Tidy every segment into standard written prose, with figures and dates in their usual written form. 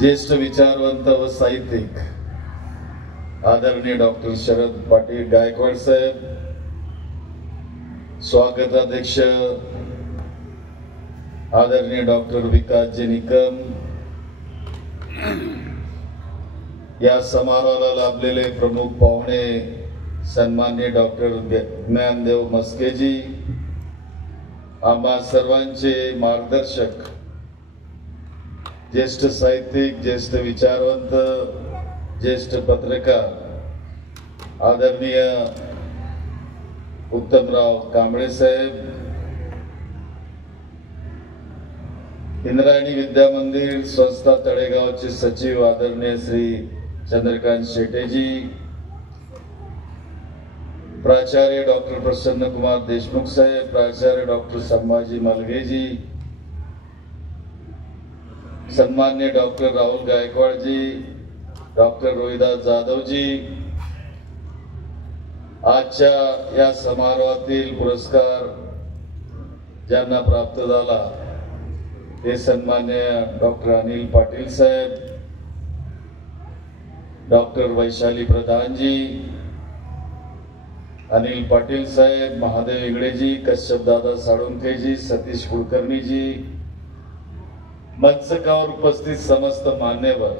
ज्येष्ठ विचारवंत व साहित्यिक आदरणीय डॉक्टर शरद पाटील गायकवाड साहेब, स्वागताध्यक्ष आदरणीय डॉक्टर विकासजी निकम, या समारोहाला लाभलेले प्रमुख पाहुणे सन्माननीय डॉक्टर ज्ञानदेव मस्केजी, आम्हा सर्वांचे मार्गदर्शक, ज्येष्ठ साहित्यिक, ज्येष्ठ विचारवंत, ज्येष्ठ पत्रकार आदरणीय उत्तमराव कांबळे साहेब, इंद्रायणी विद्या मंदिर संस्था तळेगावचे सचिव आदरणीय श्री चंद्रकांत शेटेजी, प्राचार्य डॉक्टर प्रसन्न कुमार देशमुख साहेब, प्राचार्य डॉक्टर संभाजी मलगेजी, सन्मान्य डॉक्टर राहुल गायकवाड़ जी, डॉक्टर रोहिदास जाधव जी, आजच्या या समारोहातील पुरस्कार ज्यांना प्राप्त झाला ते सन्मान्य डॉक्टर अनिल पाटील साहेब, डॉक्टर वैशाली प्रधान जी, अनिल पाटील साहेब, महादेव इंगड़े जी, कश्यप दादा साळुंखे जी, सतीश कुलकर्णी जी, मंचकावर उपस्थित समस्त मान्यवर,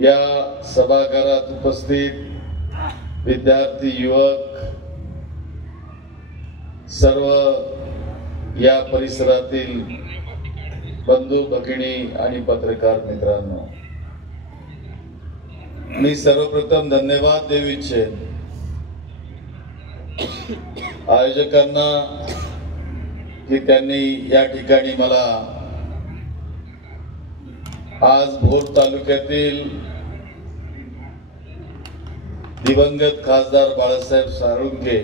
या सभागृहात उपस्थित विद्यार्थी, युवक, सर्व या परिसरातील बंधू भगिनी आणि पत्रकार मित्रांनो, मी सर्वप्रथम धन्यवाद देऊ इच्छेन आयोजकांना की त्यांनी या ठिकाणी मला आज भोर तालुक्यातील दिवंगत खासदार बाळासाहेब साळुंखे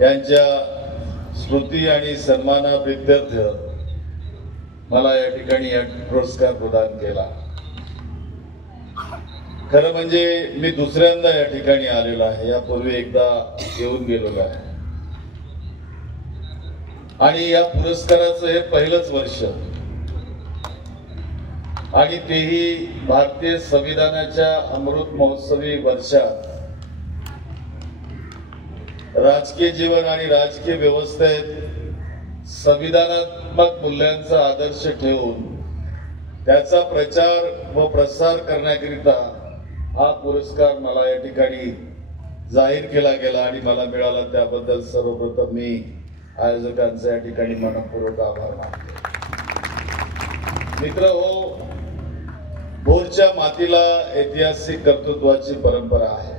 यांच्या स्मृती आणि सन्मानाप्रित्यर्थ मला या ठिकाणी पुरस्कार प्रदान केला। खरं म्हणजे मी दुसऱ्यांदा या ठिकाणी आलेलो आहे, यापूर्वी एकदा येऊन गेलेलो आहे आणि या पुरस्काराचं हे पहिलंच वर्ष आणि तेही भारतीय संविधानाच्या अमृत महोत्सवी वर्षात राजकीय जीवन आणि राजकीय व्यवस्थेत संविधानात्मक मूल्यांचा आदर्श ठेवून त्याचा प्रचार व प्रसार करण्याकरिता हा पुरस्कार मला या ठिकाणी जाहीर केला गेला आणि मला मिळाला, त्याबद्दल सर्वप्रथम मी आयोजकांचा या ठिकाणी मनपूर्वक आभार मानतो। मित्र हो, भोरच्या मातीला ऐतिहासिक कर्तृत्वाची परंपरा आहे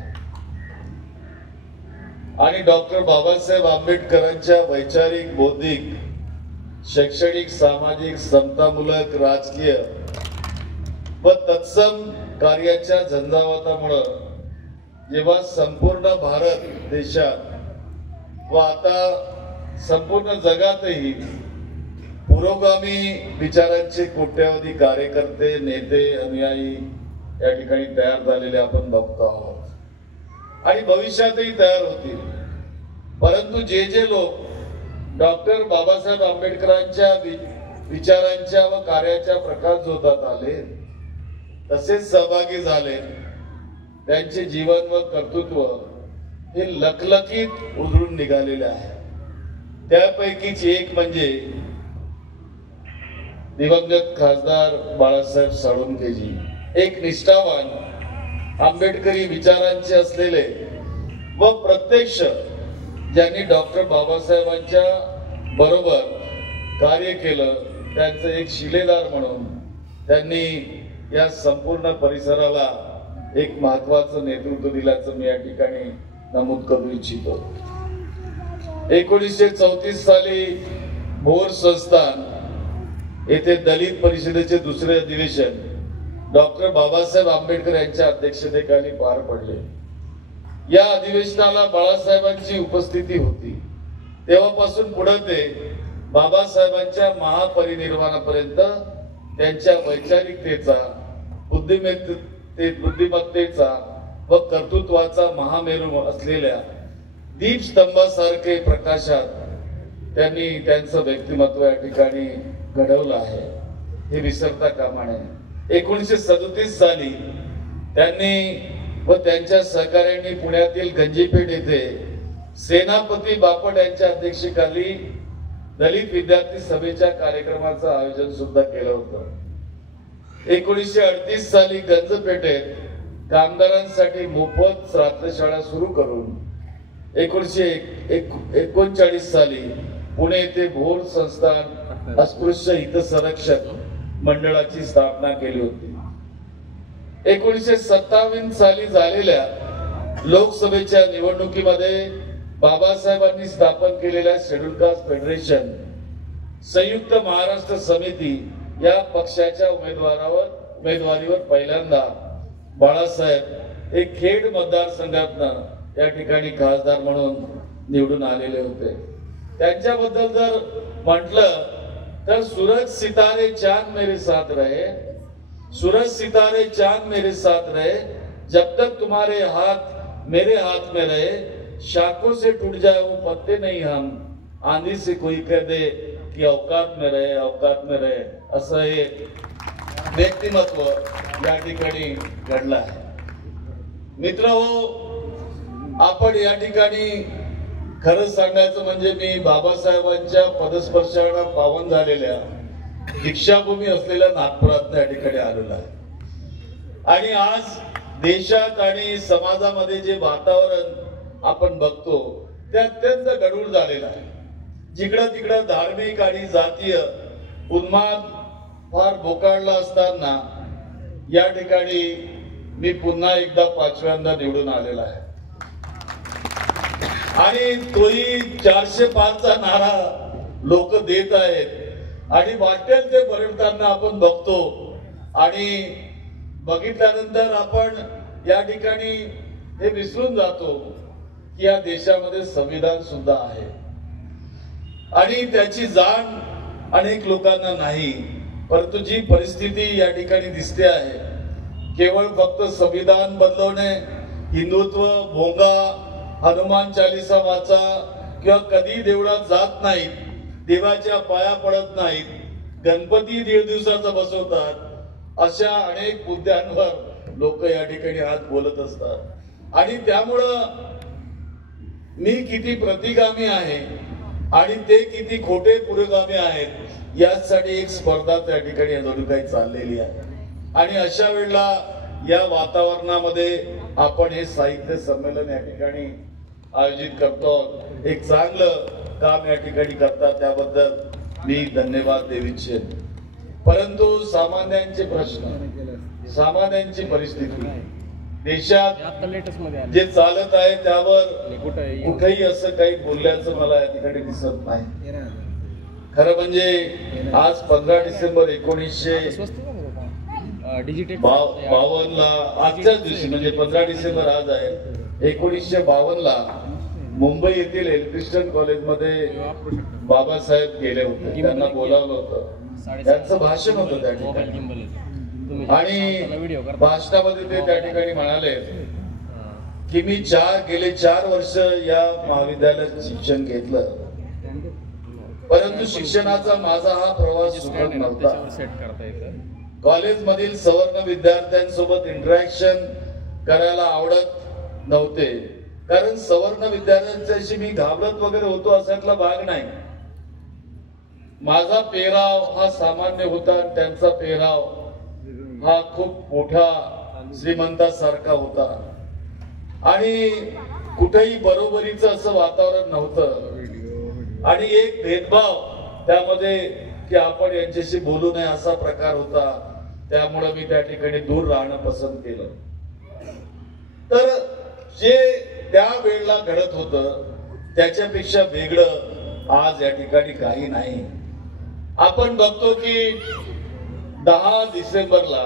आणि डॉक्टर बाबासाहेब आंबेडकरांच्या वैचारिक, बौद्धिक, शैक्षणिक, सामाजिक, समतामूलक, राजकीय व तत्सम कार्याच्या झंझावातामुळे जेव्हा संपूर्ण भारत देशात व आता संपूर्ण जगातही पुरोगामी विचारांचे कोट्यावधी कार्यकर्ते, नेते, अनुयायी या ठिकाणी तयार झालेले आपण बघतो आहोत आणि भविष्यातही तयार होतील, परंतु जे जे लोक डॉक्टर बाबासाहेब आंबेडकरांच्या विचारांच्या व कार्याच्या प्रकाशझोतात आले, तसेच सहभागी झाले, त्यांचे जीवन व कर्तृत्व हे लखलखीत उजळून निघालेले आहे। त्यापैकीच एक म्हणजे दिवंगत खासदार बाळासाहेब साळुंखेजी, एक निष्ठावान, आंबेडकरी विचारांचे असलेले व प्रत्यक्ष ज्यांनी डॉक्टर बाबासाहेबांच्या बरोबर कार्य केलं, त्यांचं एक शिलेदार म्हणून त्यांनी या संपूर्ण परिसराला एक महत्वाचं नेतृत्व दिल्याचं मी या ठिकाणी नमूद करू इच्छितो। 1934 साली भोर संस्थान येथे दलित परिषदेचे दुसरे अधिवेशन डॉक्टर बाबासाहेब आंबेडकर यांच्या अध्यक्षतेखाली पार पडले। या अधिवेशनाला बाळासाहेबांची उपस्थिती होती। तेव्हापासून पुढे ते बाबासाहेबांच्या महापरिनिर्वाणापर्यंत त्यांच्या वैचारिकतेचा, बुद्धिमत्तेचा व कर्तृत्वाचा महामेरू असलेल्या दीपस्तंभासारखे प्रकाशात त्यांनी त्यांचं व्यक्तिमत्व या ठिकाणी घडवलं आहे। हे विसरता कामा नये. 1937 साली त्यांनी व त्यांच्या सहकार्यांनी पुण्यातील गंजीपेठ येथे सेनापती बापट यांच्या अध्यक्षतेखाली दलित विद्यार्थी सभेच्या कार्यक्रमाचं आयोजन सुद्धा केलं होतं. 1938 साली गंजपेठेत कामगारांसाठी मोफत रात्रशाळा सुरू करून 1939 साली पुणे येथे भोर संस्थान अस्पृश्य हित संरक्षक मंडळाची स्थापना केली होती. 1957 साली झालेल्या लोकसभेच्या निवडणुकीमध्ये बाबासाहेबांनी स्थापन केलेल्या शेड्यूल कास्ट फेडरेशन संयुक्त महाराष्ट्र समिती या पक्षाच्या उमेदवारीवर पहिल्यांदा बाळासाहेब हे खेड मतदारसंघातनं या ठिकाणी खासदार म्हणून निवडून आलेले होते. त्यांच्याबद्दल जर म्हटलं तर सूरज सितारे चांद मेरे साथ रहे, सूरज सितारे चांद मेरे साथ रहे, जब तक तुम्हारे हाथ मेरे हाथ में रहे, शाखों से टूट जाए वो पत्ते नहीं हम, आंधी से कोई कह दे की औकात में रहे, औकात में रहे, असं हे व्यक्तिमत्व या ठिकाणी घडलं आहे. मित्रहो, आपण या ठिकाणी खरं सांगायचं म्हणजे मी बाबासाहेबांच्या पदस्पर्शाने पावन झालेल्या दीक्षाभूमी असलेल्या नागपुरात या ठिकाणी आलेलो आहे. आणि आज देशात आणि समाजामध्ये जे वातावरण आपण बघतो ते अत्यंत गढूळ झालेलं आहे. जिकडं तिकडं धार्मिक आणि जातीय उन्माद फार बोकाळला असताना या ठिकाणी मी पुन्हा एकदा 5व्यांदा निवडून आलेला आहे. आणि तोही 405चा नारा लोक देत आहेत आणि वाटेल ते बरडताना आपण बघतो. आणि बघितल्यानंतर आपण या ठिकाणी हे विसरून जातो की या देशामध्ये संविधान सुद्धा आहे आणि त्याची जाण अनेक लोकांना नाही. परंतु जी परिस्थिती या ठिकाणी दिसते आहे, केवळ फक्त संविधान बदलवणे, हिंदुत्व, भोंगा, हनुमान चालीसा वाचा किंवा कधी देवळात जात नाहीत, देवाच्या पाया पडत नाहीत, गणपती 1.5 दिवसाचा बसवतात, अशा अनेक मुद्द्यांवर लोक या ठिकाणी आज बोलत असतात. आणि त्यामुळं मी किती प्रतिगामी आहे आणि ते किती खोटे पुरोगामी आहेत यासाठी एक स्पर्धा त्या ठिकाणी अजून काही चाललेली आहे. आणि अशा वेळेला या वातावरणामध्ये आपण हे साहित्य संमेलन या ठिकाणी आयोजित करतो. एक चांगलं काम या ठिकाणी करतात, त्याबद्दल मी धन्यवाद देऊ इच्छेन. परंतु सामान्यांचे प्रश्न, सामान्यांची परिस्थिती देशात जे चालत आहे त्यावर कुठेही असं काही बोलल्याचं मला या ठिकाणी दिसत नाही. खरं म्हणजे आज 15 डिसेंबर 1952 ला, आजच्याच दिवशी म्हणजे 15 डिसेंबर आज आहे, 1952 ला मुंबई येथील एल्फिस्टन कॉलेजमध्ये बाबासाहेब गेले होते. त्यांना बोलावलं होतं, त्यांचं भाषण होतं त्या ठिकाणी. आणि भाषणामध्ये ते त्या ठिकाणी म्हणाले की मी गेले 4 वर्ष या महाविद्यालयात शिक्षण घेतलं, परंतु शिक्षणाचा माझा हा प्रवास सुखद नव्हता. कॉलेजमधील सवर्ण विद्यार्थ्यांसोबत इंटरॅक्शन करायला आवडत नव्हते, कारण सवर्ण विद्यार्थ्यांच्याशी मी घाबरत वगैरे होतो असातला भाग नाही. माझा पेहराव हा सामान्य होता, त्यांचा पेहराव हा खूप मोठा श्रीमंतासारखा होता आणि कुठेही बरोबरीचं असं वातावरण नव्हतं. आणि एक भेदभाव त्यामध्ये की आपण यांच्याशी बोलू नये असा प्रकार होता. त्यामुळे मी त्या ठिकाणी दूर राहणं पसंत केलं. तर जे त्या वेळेला घडत होतं त्याच्यापेक्षा वेगळं आज या ठिकाणी काही नाही. आपण बघतो की 10 डिसेंबरला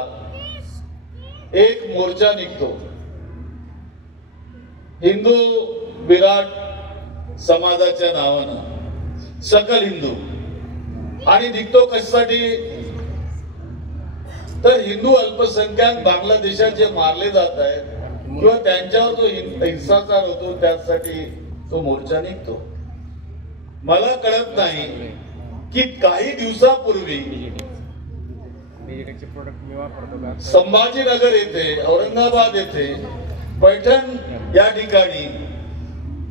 एक मोर्चा निघतो हिंदू विराट समाजाच्या नावानं, सकल हिंदू. आणि निघतो कशासाठी तर हिंदू अल्पसंख्याक बांगलादेशात जे मारले जात आहेत किंवा त्यांच्यावर जो हिंसाचार होतो त्यासाठी तो मोर्चा निघतो. मला कळत नाही की काही दिवसापूर्वी डिजिटलचे प्रोडक्ट मी वापरतो का? संभाजीनगर येथे, औरंगाबाद येथे, पैठण या ठिकाणी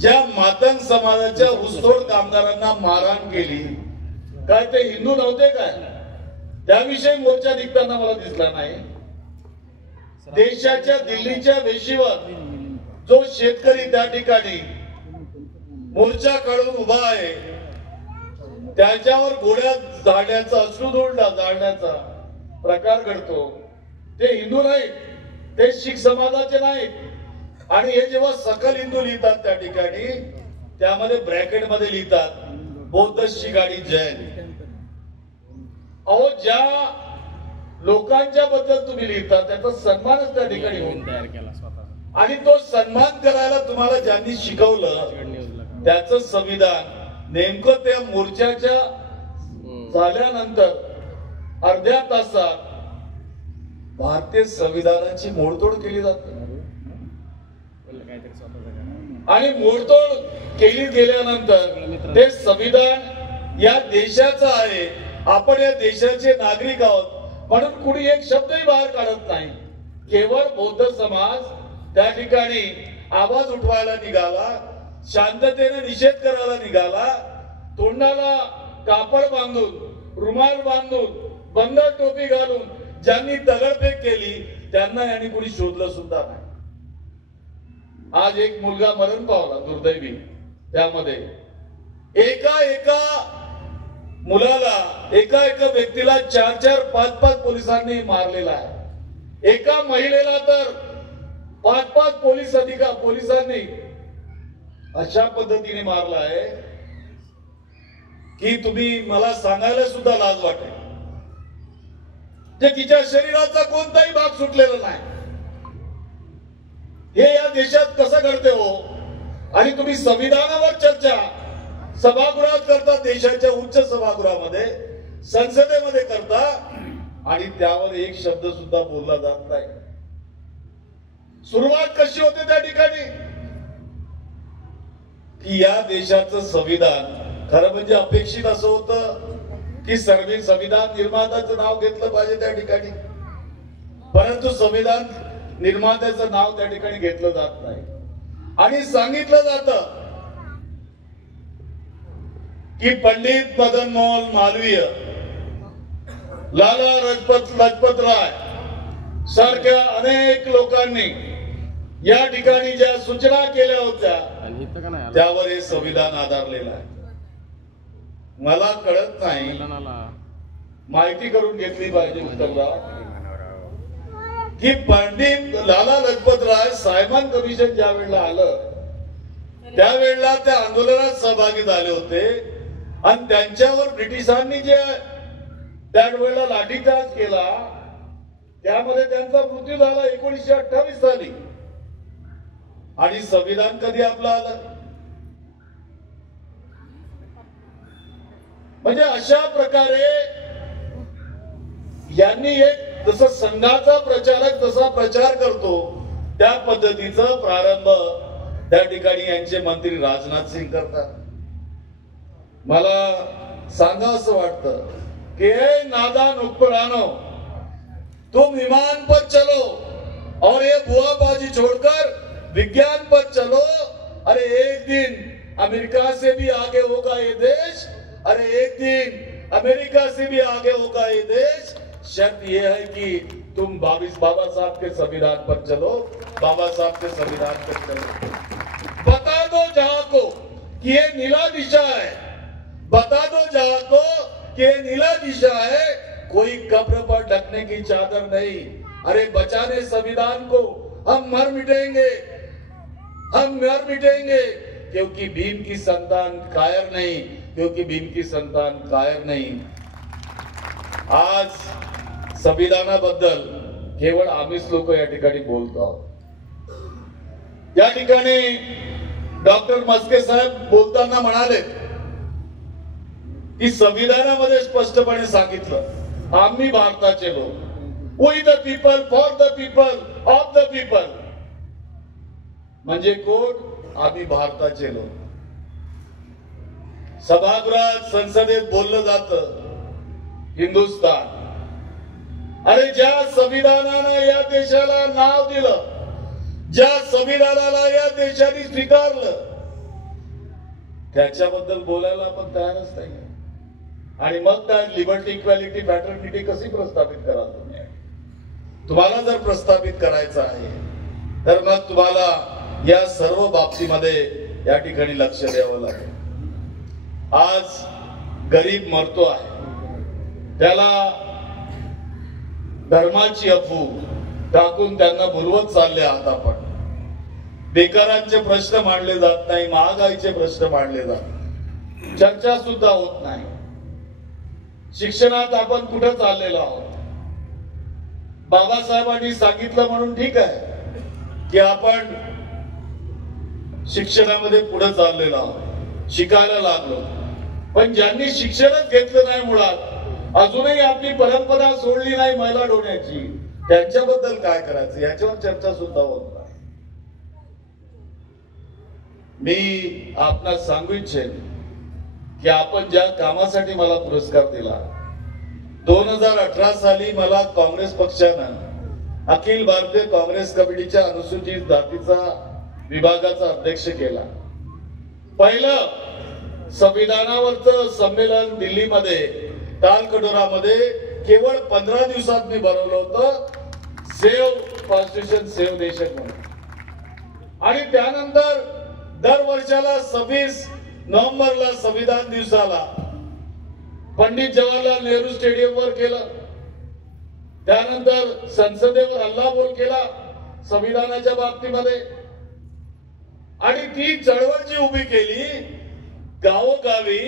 ज्या मातंग समाजाच्या ऊसतोड कामगारांना मारहाण केली, काय ते हिंदू नव्हते काय? त्याविषयी मोर्चा निघताना मला दिसला नाही. देशाच्या दिल्लीच्या वेशीवर जो शेतकरी त्या ठिकाणी मोर्चा काढून उभा आहे, त्याच्यावर गोळ्या झाडण्याचा, अश्रुधूर जाळण्याचा प्रकार घडतो. ते हिंदू नाहीत, ते शीख समाजाचे नाहीत. आणि हे जेव्हा सकल हिंदू लिहितात त्या ठिकाणी, त्यामध्ये ब्रॅकेट मध्ये लिहितात बौद्ध, शीख आणि जैन. अहो, ज्या लोकांच्या बद्दल तुम्ही लिहिता त्याचा सन्मानच त्या ठिकाणी होऊन तयार केला स्वतः, आणि तो सन्मान करायला तुम्हाला ज्यांनी शिकवलं त्याचं संविधान नेमकं त्या मोर्चाच्या झाल्यानंतर अर्ध्या तासात भारतीय संविधानाची मोडतोड केली जाते. आणि मोडतोड केली गेल्यानंतर ते संविधान या देशाचं आहे, आपण या देशाचे नागरिक आहोत म्हणून कुणी एक शब्दही बाहेर काढत नाही. केवळ बौद्ध समाज त्या ठिकाणी आवाज उठवायला निघाला, शांततेने निषेध करायला निघाला. तोंडाला कापड बांधून, रुमाल बांधून, बंद टोपी घालून ज्यांनी दगडफेक केली त्यांना यांनी कुणी शोधलं सुद्धा नाही. आज एक मुलगा मरण पावला दुर्दैवी. त्यामध्ये एका मुलाला, एका व्यक्तीला 4-4, 5-5 पोलिसांनी मारलेला आहे. एका महिलेला तर 5-5 पोलिसांनी अशा पद्धतीने मारला आहे की तुम्ही मला सांगायला सुद्धा लाज वाटेल. जे तिच्या शरीराचा कोणताही भाग सुटलेला नाही. हे या देशात कसं घडते हो? आणि तुम्ही संविधानावर चर्चा सभागृहात करता, देशाच्या उच्च सभागृहामध्ये, संसदेमध्ये करता, आणि त्यावर एक शब्द सुद्धा बोलला जात नाही. सुरुवात कशी होते त्या ठिकाणी की या देशाचं संविधान, खरं म्हणजे अपेक्षित असं होतं की संविधान निर्मात्याचं नाव घेतलं पाहिजे त्या ठिकाणी, परंतु संविधान निर्मात्याचं नाव त्या ठिकाणी घेतलं जात नाही. आणि सांगितलं जातं की पंडित मदन मोहन मालवीय, लाला लजपत राय सारख्या अनेक लोकांनी या ठिकाणी ज्या सूचना केल्या होत्या त्यावर हे संविधान आधारलेलं आहे. मला कळत नाही, माहिती करून घेतली पाहिजे उत्तमराव, की पंडित लाला लजपत राय सायमन कमिशन ज्या वेळेला आलं त्यावेळेला त्या आंदोलनात सहभागी झाले होते आणि त्यांच्यावर ब्रिटिशांनी जे त्यावेळेला लाठीचार्ज केला त्यामध्ये त्यांचा मृत्यू झाला 1928 साली. आणि संविधान कधी आपलं आलं? म्हणजे अशा प्रकारे यांनी एक, जसं संघाचा प्रचारक जसा प्रचार करतो त्या पद्धतीचा प्रारंभ त्या ठिकाणी यांचे मंत्री राजनाथ सिंह करतात. मला सांगा असं वाटतं कि नादान हुक्मरानो, तुम ईमान पर चलो और ये बुआबाजी छोड़कर विज्ञान पर चलो. अरे एक दिन अमेरिका से भी आगे होगा ये देश, अरे एक दिन अमेरिका से भी आगे होगा ये देश. शर्त ये है कि तुम बाबा साहब के संविधान पर चलो, बाबा साहब के संविधान पर चलो. बता दो जहां को कि ये नीला दिशा है, बता दो जहां को कि ये नीला दिशा है. कोई कब्र पर ढकने की चादर नहीं. अरे बचाने संविधान को हम मर मिटेंगे, हम मर मिटेंगे, क्योंकि भीम की संतान कायर नहीं, क्योंकि भीम की संतान कायर नहीं. आज संविधानाबद्दल केवळ आम्हीच लोक या ठिकाणी बोलतो आहोत. या ठिकाणी डॉक्टर मस्के साहेब बोलताना म्हणाले की संविधानामध्ये स्पष्टपणे सांगितलं आम्ही भारताचे लोक, we the people, for the people, of the people. म्हणजे कोण? आम्ही भारताचे लोक. सभागृहात संसदेत बोललं जातं हिंदुस्तान, अरे ज्या संविधानानं या देशाला नाव दिलं, ज्या संविधानाला या देशाने स्वीकारलं, त्याच्याबद्दल बोलायला आपण तयारच नाही. आणि मग काय लिबर्टी, इक्वॅलिटी, फ्रॅटर्निटी कशी प्रस्थापित कराल तुम्ही? तुम्हाला जर प्रस्थापित करायचं आहे तर मग तुम्हाला या सर्व बाबतीमध्ये या ठिकाणी लक्ष द्यावं लागेल. आज गरीब मरतो आहे, त्याला धर्माची अफू टाकून त्यांना भुलवत चालले आहात आपण. बेकारांचे प्रश्न मांडले जात नाही, महागाईचे प्रश्न मांडले जात, चर्चा सुद्धा होत नाही. शिक्षणात आपण कुठे चाललेलो आहोत? बाबासाहेबांनी सांगितलं म्हणून ठीक आहे की आपण शिक्षणामध्ये पुढे चाललेलो आहोत, शिकायला लागलो. पण ज्यांनी शिक्षणच घेतलं नाही, मुळात अजूनही आपली परंपरा सोडली नाही मैला डोण्याची, त्यांच्याबद्दल काय करायचं याच्यावर चर्चा सुद्धा होत नाही. मी आपणास सांगू इच्छेन की आपण ज्या कामासाठी मला पुरस्कार दिला, 2018 साली मला काँग्रेस पक्षानं अखिल भारतीय काँग्रेस कमिटीच्या अनुसूचित जातीचा विभागाचा अध्यक्ष केला. पहिलं संविधानावरचं संमेलन दिल्लीमध्ये तालकटोरामध्ये केवळ 15 दिवसात मी भरवलं होतं, सेव्ह कॉन्स्टिट्यूशन सेव्ह नेशन म्हणून. आणि त्यानंतर दर वर्षाला 26 नोव्हेंबरला संविधान दिवसाला पंडित जवाहरलाल नेहरू स्टेडियमवर केलं. त्यानंतर संसदेवर हल्ला बोल केला संविधानाच्या बाबतीमध्ये. आणि ती चळवळ जी उभी केली गावोगावी,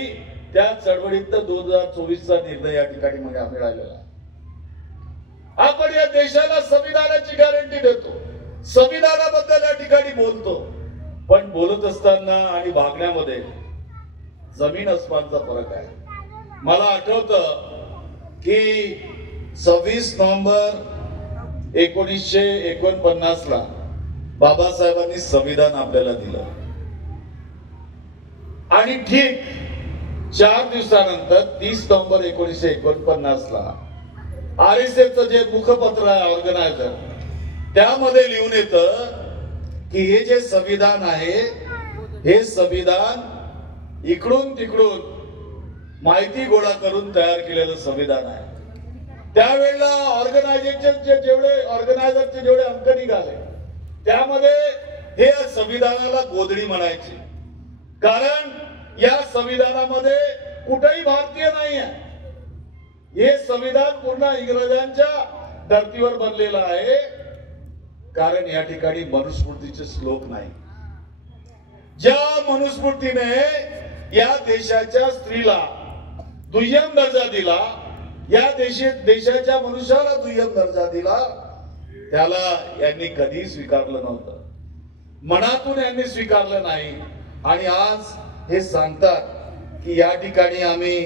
त्या चळवळीत 2024चा निर्णय या ठिकाणी मला मिळालेला. आपण या देशाला संविधानाची गॅरंटी देतो, संविधानाबद्दल या ठिकाणी बोलतो, पण बोलत असताना आणि वागण्यामध्ये जमीन अस्मानचा फरक आहे. मला आठवतं की 26 नोव्हेंबर 1949 ला बाबासाहेबांनी संविधान आपल्याला दिलं. आणि ठीक 4 दिवसानंतर 30 नोव्हेंबर 1949 ला RSSचं जे मुखपत्र आहे ऑर्गनायझर, त्यामध्ये लिहून येतं की हे जे संविधान आहे, हे संविधान इकडून तिकडून माहिती गोळा करून तयार केलेलं संविधान आहे. त्यावेळेला ऑर्गनायझरचे जेवढे अंक निघाले, त्यामध्ये हे संविधानाला गोधडी म्हणायची. कारण या संविधानामध्ये कुठेही भारतीय नाही आहे. हे संविधान पूर्ण इंग्रजांच्या धर्तीवर बनलेलं आहे. कारण या ठिकाणी मनुस्मृतीचे श्लोक नाही. ज्या मनुस्मृतीने या देशाच्या स्त्रीला दुय्यम दर्जा दिला, या देशाच्या मनुष्याला दुय्यम दर्जा दिला, त्याला यांनी कधी स्वीकारलं नव्हतं. मनातून यांनी स्वीकारलं नाही. आणि आज हे सांगतात की या ठिकाणी आम्ही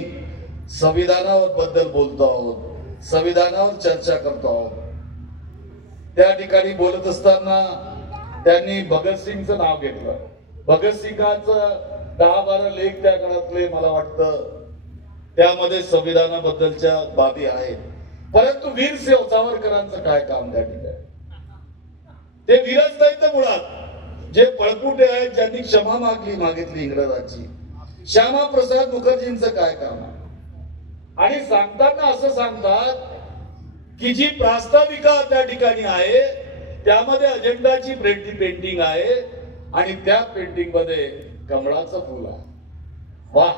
संविधानाबद्दल बोलतो आहोत, संविधानावर चर्चा करतो आहोत. त्या ठिकाणी बोलत असताना त्यांनी भगतसिंगचं नाव घेतलं. भगतसिंगाचं 10-12 लेख त्या काळातले मला वाटतं त्यामध्ये संविधानाबद्दलच्या बाबी आहेत. परंतु वीर सावरकरांचं काय काम त्या ठिकाणी? ते वीरच नाही तर मुळात जे पळपुटे आहेत, ज्यांनी क्षमा मागितली इंग्रजांची, श्यामा प्रसाद मुखर्जींचं काय काम आहे? आणि सांगताना असं सांगतात की जी प्रास्ताविका त्या ठिकाणी आहे त्यामध्ये अजेंडाची पेंटिंग आहे आणि त्या पेंटिंग मध्ये कमळाचं फुल आहे. वाह,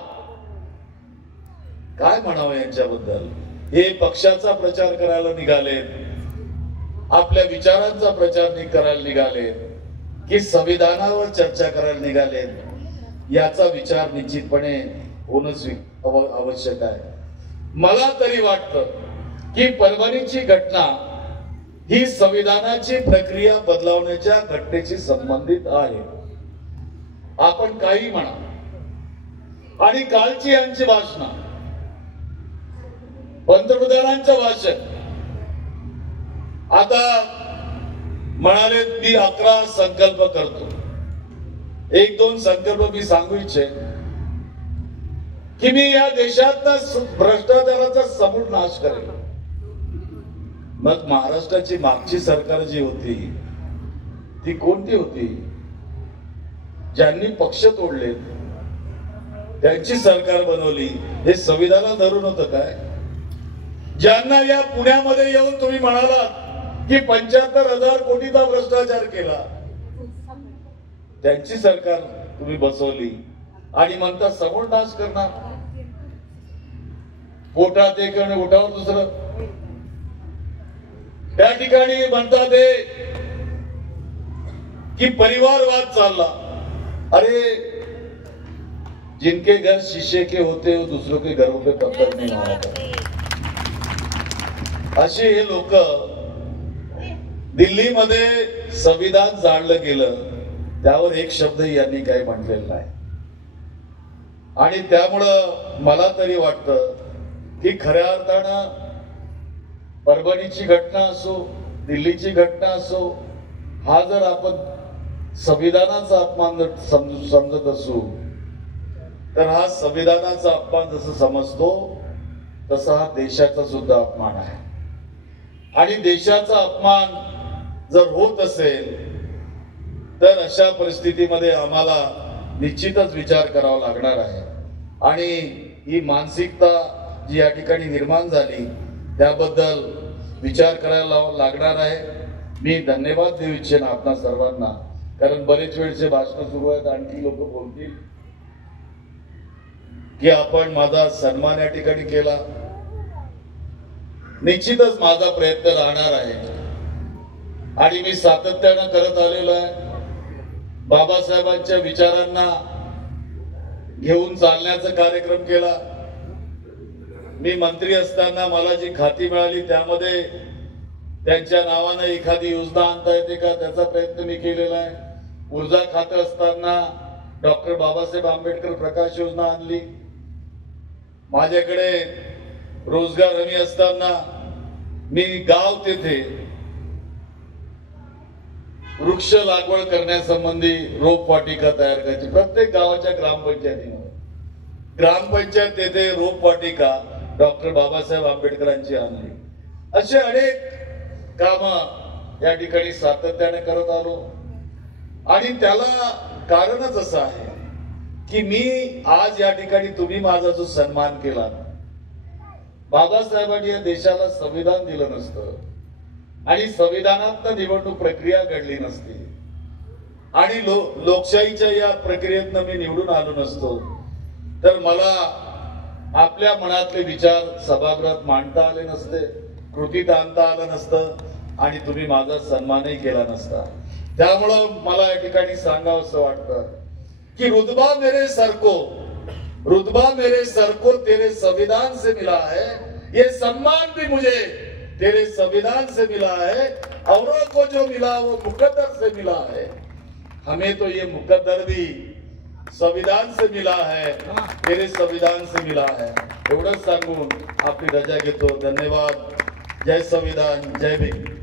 काय म्हणावं यांच्याबद्दल. हे पक्षाचा प्रचार करायला निघाले, आपल्या विचारांचा प्रचार करायला निघाले की संविधानावर चर्चा करायला निघाले, याचा विचार निश्चितपणे होणं आवश्यक आहे. मला तरी वाटतं की परभणीची घटना ही संविधानाची प्रक्रिया बदलवण्याच्या घटनेशी संबंधित आहे. आपण काही म्हणा, आणि कालची यांची भाषण, पंतप्रधानांचं भाषण, आता म्हणाले मी 11 संकल्प करतो. 1-2 संकल्प मी सांगू इच्छेन की मी या देशात भ्रष्टाचाराचा समूळ नाश करेल. मग महाराष्ट्राची मागची सरकार जी होती ती कोणती होती? ज्यांनी पक्ष तोडले त्यांची सरकार बनवली. हे संविधानाला धरून होतं काय? ज्यांना या पुण्यामध्ये येऊन तुम्ही म्हणालात की 75,000 कोटीचा भ्रष्टाचार केला, त्यांची सरकार तुम्ही बसवली आणि म्हणता समोर नाश करणार. पोटात एक आणि ओठावर दुसरं. त्या ठिकाणी म्हणतात की परिवारवाद चालला. अरे जिनके घर शीशे के होते वो दूसरों के घरों पे पत्थर नहीं मारते. असे हे लोक. दिल्लीमध्ये संविधान जाळलं गेलं, त्यावर एक शब्द यांनी काही म्हटलेला नाही. आणि त्यामुळं मला तरी वाटतं की खऱ्या अर्थानं परभणीची घटना असो, दिल्लीची घटना असो, हा जर आपण संविधानाचा अपमान समजत असू तर हा संविधानाचा अपमान जसं समजतो तसा हा देशाचा सुद्धा अपमान आहे. आणि देशाचा अपमान जर होत असेल तर अशा परिस्थितीमध्ये आम्हाला निश्चितच विचार करावा लागणार आहे. आणि ही मानसिकता जी या ठिकाणी निर्माण झाली त्याबद्दल विचार करायला लागणार आहे. मी धन्यवाद देऊ इच्छेन आपणा सर्वांना, कारण बरेच वेळचे भाषण सुरू आहेत. आणखी लोक बोलतील की आपण माझा सन्मान या ठिकाणी केला. निश्चितच माझा प्रयत्न राहणार आहे आणि मी सातत्यानं करत आलेलो आहे. बाबासाहेबांच्या विचारांना घेऊन चालण्याचा कार्यक्रम केला. मी मंत्री असताना मला जी खाती मिळाली त्यामध्ये त्यांच्या नावाने एखादी योजना आणता येते का त्याचा प्रयत्न मी केलेला आहे. ऊर्जा खातं असताना डॉक्टर बाबासाहेब आंबेडकर प्रकाश योजना आणली. माझ्याकडे रोजगार हमी असताना मी गाव तेथे वृक्ष लागवड करण्यासंबंधी रोपवाटिका तयार करायची. प्रत्येक गावाच्या ग्रामपंचायतीमध्ये ग्रामपंचायत तेथे रोपवाटिका डॉक्टर बाबासाहेब आंबेडकरांची आणली. असे अनेक काम या ठिकाणी सातत्याने करत आलो. आणि त्याला कारणच असं आहे की मी आज या ठिकाणी तुम्ही माझा जो सन्मान केला, बाबासाहेबांनी या देशाला संविधान दिलं नसतं आणि संविधानात निवडणूक प्रक्रिया घडली नसती आणि लोकशाहीच्या या प्रक्रियेतनं मी निवडून आलो नसतो तर मला आपल्या मनातले विचार सभागृहात मांडता आले नसते, कृतीत आणता आलं नसतं आणि तुम्ही माझा सन्मानही केला नसता. त्यामुळं मला या ठिकाणी सांगावं असं वाटतं कि रुतबा मेरे सर को तेरे संविधान से मिला है, ये सम्मान भी मुझे तेरे संविधान से मिला है. औरों को जो मिला वो मुकद्दर से मिला है, हमें तो ये मुकद्दर भी संविधान से मिला है, तेरे संविधान से मिला है. एवढंच सांगून आपली रजा घेतो. धन्यवाद. जय संविधान, जय भीम.